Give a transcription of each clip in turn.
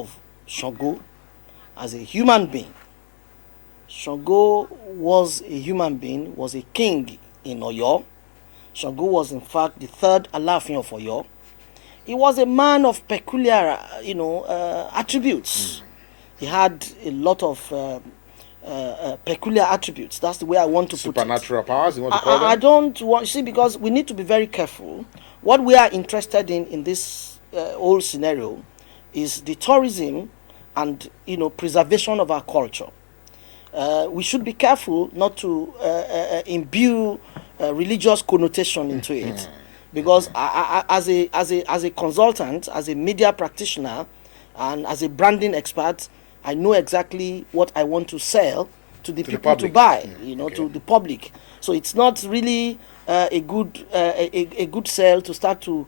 of Sango as a human being. Sango was a human being, was a king in Oyo. Sango was in fact the third Alafin of Oyo. He was a man of peculiar, attributes. He had a lot of peculiar attributes. That's the way I want to put it. Supernatural powers, you want to call them? I don't want, see, because we need to be very careful. What we are interested in this whole scenario is the tourism and, preservation of our culture. We should be careful not to imbue religious connotation into it, because as a consultant, as a media practitioner, and as a branding expert, I know exactly what I want to sell to the people to buy, to the public. So it's not really a good sell to start to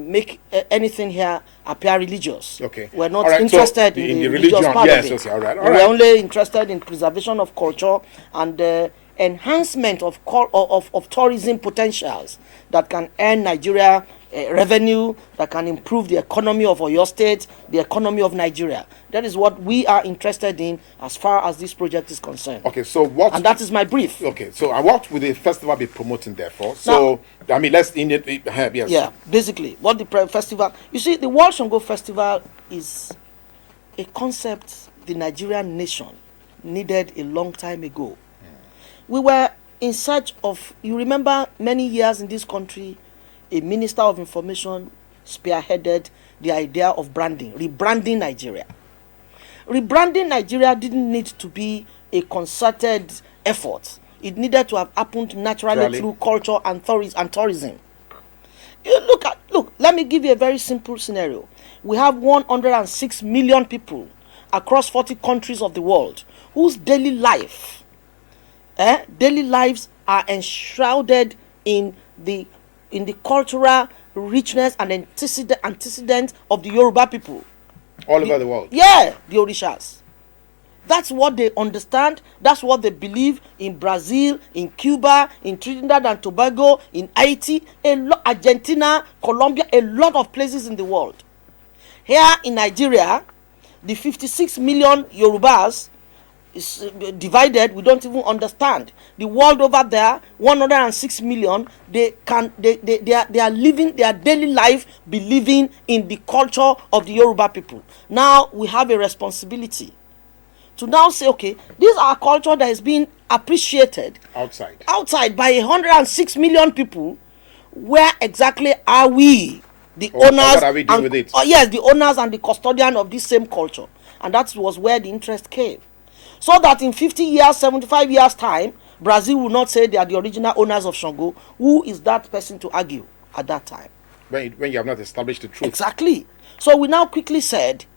make anything here appear religious. Okay. We're not interested in the religious part of it. Okay, all right. We're only interested in preservation of culture and enhancement of tourism potentials that can earn Nigeria revenue, that can improve the economy of Oyo State, the economy of Nigeria. That is what we are interested in as far as this project is concerned. Okay, so what... And that is my brief. Okay, so what will the festival be promoting, therefore? So, now, let's... yes. Yeah, basically, what the festival... You see, the World Sango Festival is a concept the Nigerian nation needed a long time ago. We were in search of... You remember, many years in this country, a Minister of Information spearheaded the idea of branding, rebranding Nigeria. Rebranding Nigeria didn't need to be a concerted effort. It needed to have happened naturally through culture and tourism. Look, let me give you a very simple scenario. We have 106 million people across 40 countries of the world whose daily lives are enshrouded in the cultural richness and antecedent of the Yoruba people. All over the world. Yeah, the Orishas. That's what they understand. That's what they believe in Brazil, in Cuba, in Trinidad and Tobago, in Haiti, Argentina, Colombia, a lot of places in the world. Here in Nigeria, the 56 million Yorubas is divided. We don't even understand. The world over there, 106 million. They are living their daily life believing in the culture of the Yoruba people. Now we have a responsibility to now say, okay, this is our culture that is being appreciated outside by 106 million people. Where exactly are we, the owners? What are we doing with it? Yes, the owners and the custodian of this same culture, and that was where the interest came. So that in 50 years, 75 years time, Brazil will not say they are the original owners of Sango. Who is that person to argue at that time? When you have not established the truth. Exactly. So we now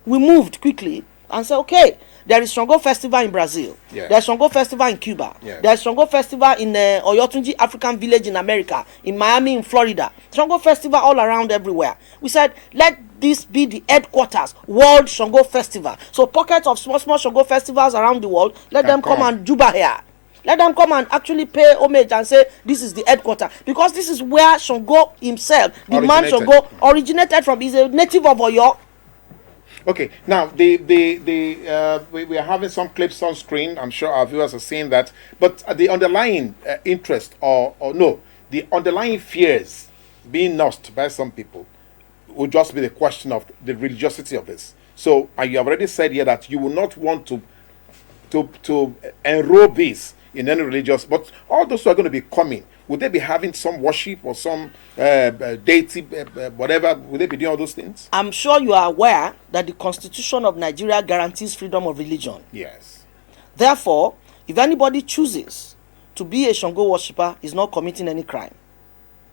we moved quickly and said, okay, there is Sango Festival in Brazil. Yeah. There's Sango Festival in Cuba. Yeah. There's Sango Festival in Oyotunji African Village in America, in Miami, in Florida. Sango Festival all around everywhere. We said, let this be the headquarters, World Sango Festival. So pockets of small Sango festivals around the world, let them come and juba here. Let them come and actually pay homage and say, this is the headquarters. Because this is where Sango himself, the man Sango, originated from. He's a native of Oyo. Okay, now we are having some clips on screen. I'm sure our viewers are seeing that. But the underlying interest the underlying fears being nursed by some people would just be the question of the religiosity of this. So you have already said here that you will not want to enroll this in any religious, but all those who are going to be coming, would they be having some worship or some deity, whatever? Would they be doing all those things? I'm sure you are aware that the Constitution of Nigeria guarantees freedom of religion. Yes. Therefore, if anybody chooses to be a Sango worshipper, is not committing any crime.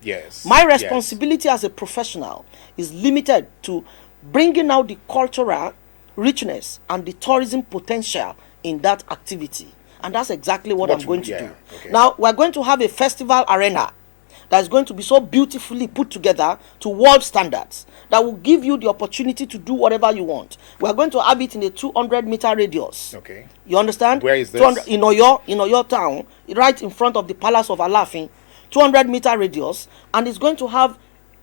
Yes. My responsibility as a professional is limited to bringing out the cultural richness and the tourism potential in that activity. And that's exactly what I'm going to do. Okay. Now, we're going to have a festival arena that is going to be so beautifully put together to world standards that will give you the opportunity to do whatever you want. We're going to have it in a 200-meter radius. Okay. You understand? Where is this? In Oyo town, right in front of the Palace of Alafin, 200-meter radius, and it's going to have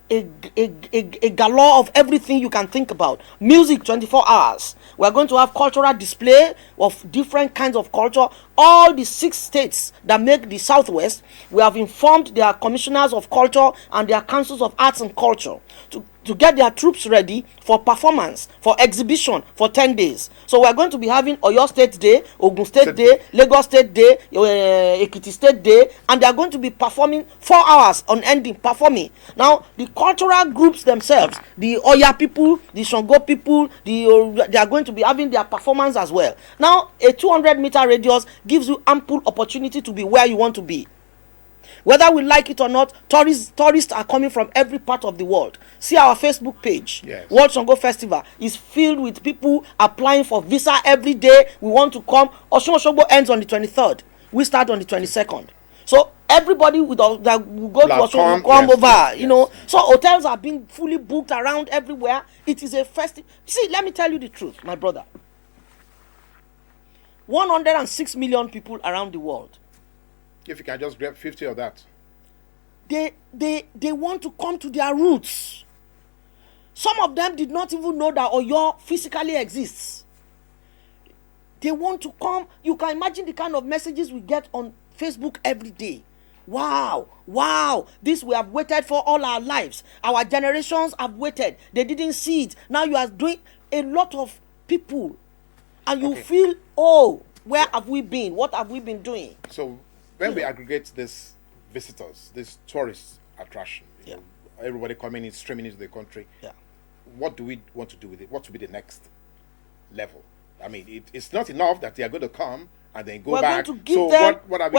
a galore of everything you can think about. Music 24 hours. We are going to have cultural display of different kinds of culture. All the 6 states that make the Southwest, we have informed their commissioners of culture and their councils of arts and culture to get their troops ready for performance, for exhibition for 10 days. So we are going to be having Oyo State Day, Ogun State Day, Lagos State Day, Ekiti State Day, and they are going to be performing 4 hours on ending performing. Now the cultural groups themselves, the Oya people, the Sango people, they are going to be having their performance as well. Now a 200-meter radius gives you ample opportunity to be where you want to be. Whether we like it or not, tourists are coming from every part of the world. See our Facebook page. Yes. World Sango Festival is filled with people applying for visa every day. We want to come. Osogbo ends on the 23rd. We start on the 22nd. So everybody that will go to Osogbo will come over. You know. So hotels are being fully booked around everywhere. It is a festival. See, let me tell you the truth, my brother. 106 million people around the world. If you can just grab 50 of that. They want to come to their roots. Some of them did not even know that Oyo physically exists. They want to come. You can imagine the kind of messages we get on Facebook every day. Wow, this we have waited for all our lives. Our generations have waited. They didn't see it. Now you are doing a lot of people. And you feel, oh, where have we been? What have we been doing? So when we aggregate these visitors, this tourist attraction, you know, everybody coming in, streaming into the country, what do we want to do with it? What will be the next level? I mean, it's not enough that they are going to come and then go back. Going to give them, what are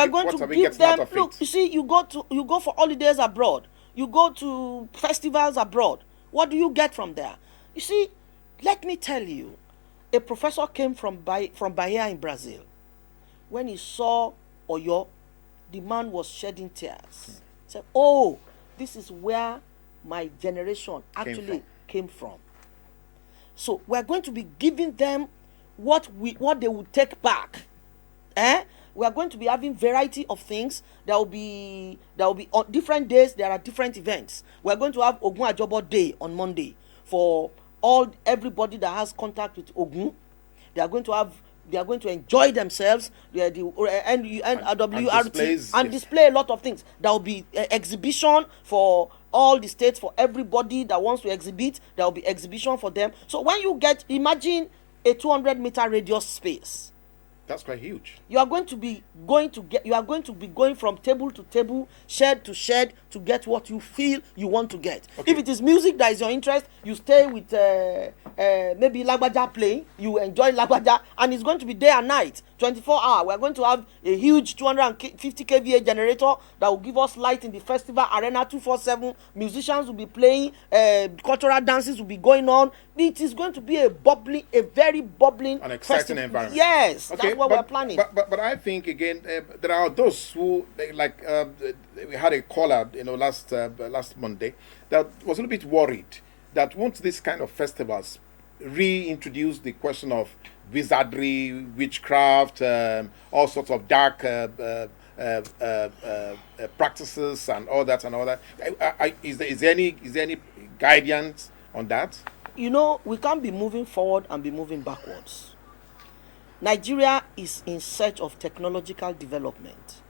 we getting out of it? Look, you see, you go for holidays abroad. You go to festivals abroad. What do you get from there? You see, let me tell you, a professor came from Bahia in Brazil. When he saw Oyo, the man was shedding tears. He said, oh, this is where my generation actually came from. So we're going to be giving them what they will take back. We are going to be having variety of things. There will be on different days. There are different events. We are going to have Ogun Ajiboye Day on Monday for everybody that has contact with Ogun. They are going to enjoy themselves. The NWRT and display a lot of things. There will be exhibition for all the states, for everybody that wants to exhibit. There will be exhibition for them. So when you imagine a 200-meter radius space. That's quite huge. You are going to be going from table to table, shed to shed to get what you feel you want to get. Okay. If it is music that is your interest, you stay with maybe Lagbaja playing. You enjoy Lagbaja, and it's going to be day and night, 24 hours. We are going to have a huge 250 kVA generator that will give us light in the festival arena 247. Musicians will be playing. Cultural dances will be going on. It is going to be a very bubbling, an exciting festival. Environment. Yes, okay, that's what we're planning. But I think again there are those who we had a caller last Monday that was a little bit worried that once this kind of festivals reintroduce the question of wizardry, witchcraft, all sorts of dark practices and all that. Is there any guidance on that? You know, we can't be moving forward and be moving backwards. Nigeria is in search of technological development.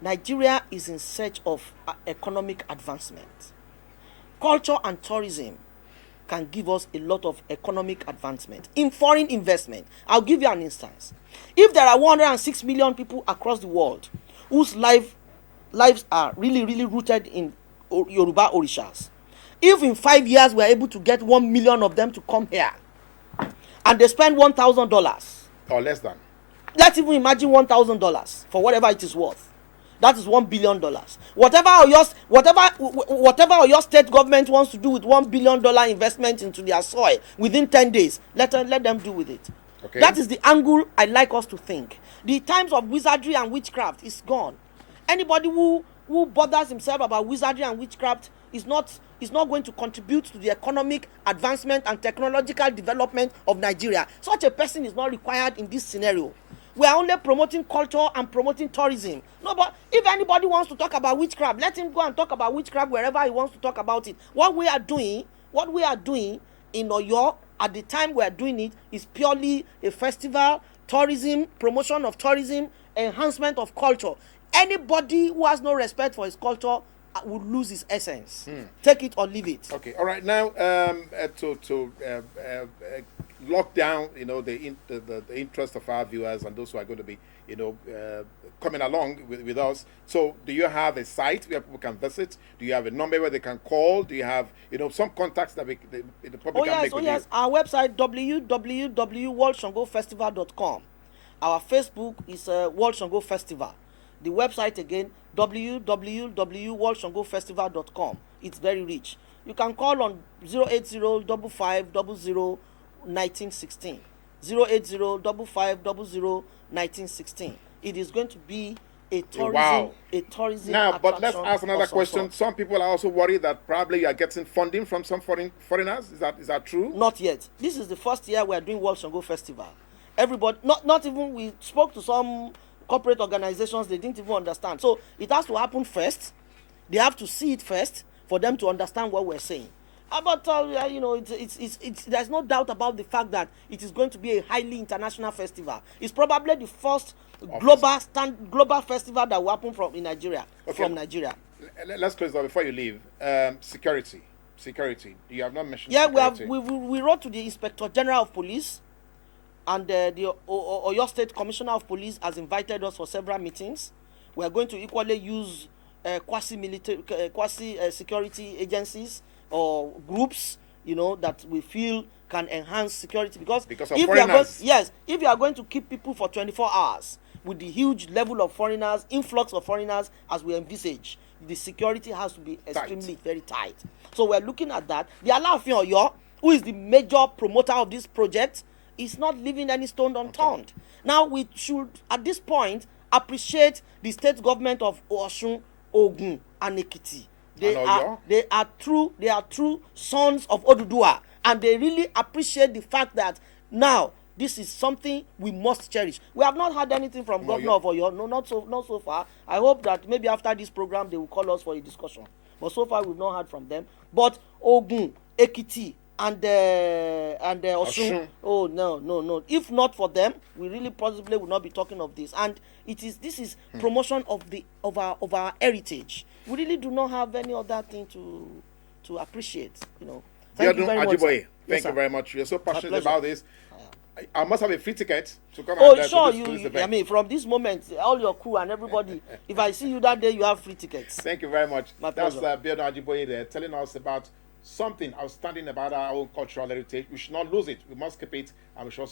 Nigeria is in search of economic advancement. Culture and tourism can give us a lot of economic advancement in foreign investment. I'll give you an instance. If there are 106 million people across the world whose lives are really, really rooted in Yoruba Orishas, if in 5 years we're able to get 1 million of them to come here and they spend $1,000 or less than, let's even imagine $1,000 for whatever it is worth. That is $1 billion. Whatever your state government wants to do with $1 billion investment into their soil within 10 days, let them do with it. Okay. That is the angle I like us to think. The times of wizardry and witchcraft is gone. Anybody who bothers himself about wizardry and witchcraft is not going to contribute to the economic advancement and technological development of Nigeria. Such a person is not required in this scenario. We are only promoting culture and promoting tourism. No, but if anybody wants to talk about witchcraft, let him go and talk about witchcraft wherever he wants to talk about it. What we are doing in Oyo at the time we are doing it is purely a festival, tourism, promotion of tourism, enhancement of culture. Anybody who has no respect for his culture would lose his essence. Take it or leave it. Okay, all right. Now, to lock down, the interest of our viewers and those who are going to be, coming along with us. So, do you have a site where people can visit? Do you have a number where they can call? Do you have, some contacts that the public can make with you? Our website www.worldshongofestival.com. Our Facebook is World Shango Festival. The website again, www.worldshongofestival.com. It's very rich. You can call on 08055001916. 08055001916. It is going to be a tourism Now, but let's attraction ask another of some question. sort. Some people are also worried that probably you are getting funding from some foreigners. Is that true? Not yet. This is the first year we are doing World Shango Festival. Everybody, not even, we spoke to some corporate organizations, they didn't even understand. So it has to happen first. They have to see it first for them to understand what we're saying. But there's no doubt about the fact that it is going to be a highly international festival. It's probably the first global festival that will happen from Nigeria. Let's close that before you leave. Security. You have not mentioned. Yeah, security. we wrote to the Inspector General of Police, and the Oyo State Commissioner of Police has invited us for several meetings. We are going to equally use quasi-security agencies or groups, that we feel can enhance security. Because of if foreigners. if you are going to keep people for 24 hours with the huge level of foreigners, influx of foreigners as we envisage, the security has to be extremely very tight. So we're looking at that. The Alaafin Oyo, who is the major promoter of this project, is not leaving any stone unturned. Okay. Now we should, at this point, appreciate the state government of Osun, Ogun, and Ekiti. They are true sons of Oduduwa, and they really appreciate the fact that now this is something we must cherish. We have not had anything from Governor of Oyo, not so far. I hope that maybe after this program they will call us for a discussion. But so far we've not heard from them. But Ogun, Ekiti, and Osun. Oh no. If not for them, we really possibly will not be talking of this. And this is promotion of our heritage. We really do not have any other thing to appreciate. Thank you very much. Ajiboye, thank you very much. You're so passionate about this. I must have a free ticket to come. Sure. I mean, from this moment, all your crew and everybody, if I see you that day, you have free tickets. Thank you very much. That's Biodun Ajiboye there, telling us about something outstanding about our own cultural heritage. We should not lose it. We must keep it, and we should